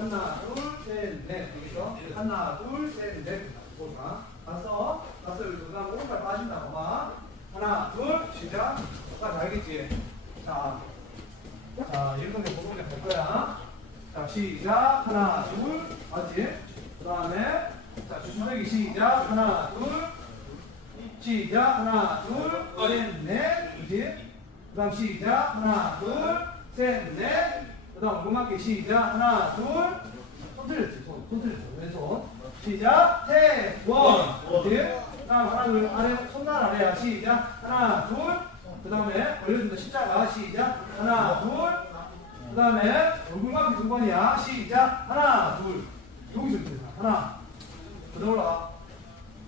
하나, 둘, 셋, 넷. 여기서 하나, 둘, 셋, 넷. 보자. 갔어. 갔어. 여기서 그다음 오른발 빠진다. 봐봐. 하나, 둘, 시작. 오빠 알겠지? 자, 자, 이렇게 보동작 할 거야. 자, 시작. 하나, 둘. 맞지? 그 다음에, 자, 주춤하기 시작. 하나, 둘. 시작. 하나, 둘. 셋, 넷. 그지? 그 다음 시작. 하나, 둘. 셋, 넷. 그 다음 음악기 시작. 하나, 둘. 손 들렸지? 손, 손 들렸지? 왼손. 시작. 셋, 원. 그지? 그 다음 하나, 둘. 아래, 손날 아래야. 시작. 하나, 둘. 그 다음에 올려준다. 십자가. 시작. 하나, 둘. 그 다음에 얼굴 감기 두 번이야. 시작. 하나, 둘. 여기서 이렇게 돼. 하나. 그 다음 올라가.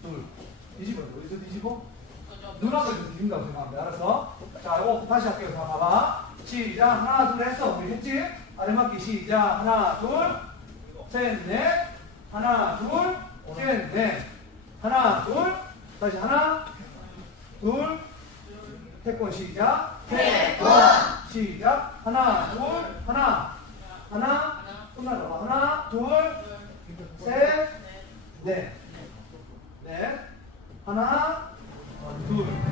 둘. 뒤집어. 어디서 뒤집어? 눈앞에서 뒤진다고 생각하면 돼. 알았어? 자, 이거 다시 할게요. 자, 봐봐. 시작. 하나, 둘 했어. 우리 했지? 아래맞기 시작. 하나, 둘. 셋, 넷. 하나, 둘. 셋, 넷. 하나, 둘. 다시 하나, 둘. 태권 시작. 태권. 시작. 하나, 둘, 하나, 하나, 끝나자. 하나, 둘, 셋, 넷, 넷, 하나, 둘.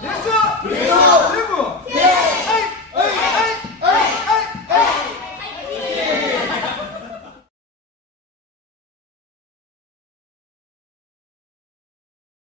됐어!